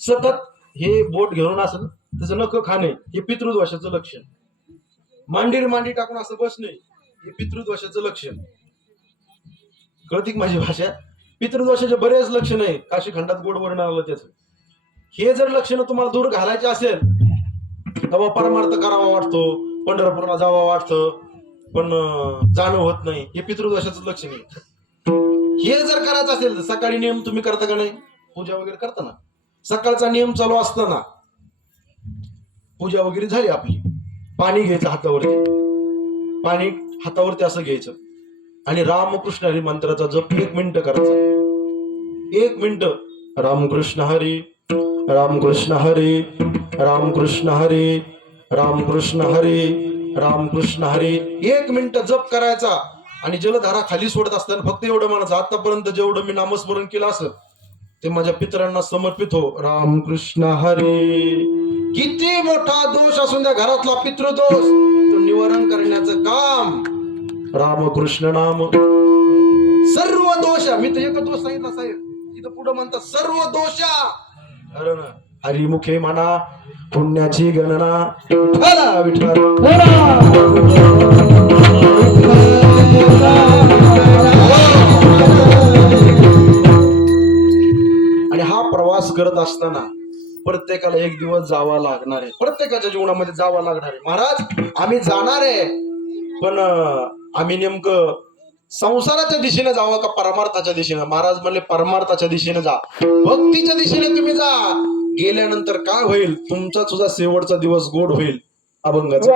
सतत हे बोट घेऊन असं त्याचं नख खाणे हे पितृदोषाचं लक्षण. मांडीर मांडी टाकून असं बसणे हे पितृदोषाचं लक्षण. कळती माझी भाषा? पितृदोषाचे बरेच लक्षण आहे. काशी खंडात गोड वर्ण आलं त्याचं. हे जर लक्षण तुम्हाला दूर घालायचे असेल तेव्हा परमार्थ करावा वाटतो, पंढरपूरला जावं वाटतं, पण जाणं होत नाही, हे पितृदोषाचं लक्षण आहे. हे जर करायचं असेल तर सकाळी नियम तुम्ही करता का नाही? पूजा वगैरे करताना सकाळचा नियम चालू असताना पूजा वगैरे झाली आपली, पाणी घ्यायचं हातावरती, पाणी हातावरती असं घ्यायचं आणि रामकृष्ण हरी मंत्राचा जप 1 मिनिट करायचा. 1 मिनिट. रामकृष्ण हरी रामकृष्ण हरी रामकृष्ण हरी रामकृष्ण हरी रामकृष्ण हरी 1 मिनिट जप करायचा. आणि जलधारा खाली सोडत असताना फक्त एवढं म्हणायचं, आतापर्यंत जेवढं मी नामस्मरण केलं असं ते माझ्या पितरांना समर्पित हो. रामकृष्ण हरी. किती मोठा दोष असून त्या घरातला पितृदोष तो निवारण करण्याचं काम रामकृष्ण नाम. सर्व दोष, मी तर एक दोष सांगितला साहेब, तिथं पुढे म्हणतात सर्व दोष हरिमुखे म्हणा, पुण्याची गणना. विठ्ठल विठ्ठल. आणि हा प्रवास करत असताना प्रत्येकाला एक दिवस जावा लागणार आहे. प्रत्येकाच्या जीवनामध्ये जावा लागणार आहे. महाराज आम्ही जाणार आहे, पण आम्ही नेमकं संसाराच्या दिशेने जावं का परमार्थाच्या दिशेने? महाराज म्हणले परमार्थाच्या दिशेने जा, भक्तीच्या दिशेने तुम्ही जा. गेल्यानंतर काय होईल? तुमचा तुझा शेवटचा दिवस गोड होईल. अभंगाचा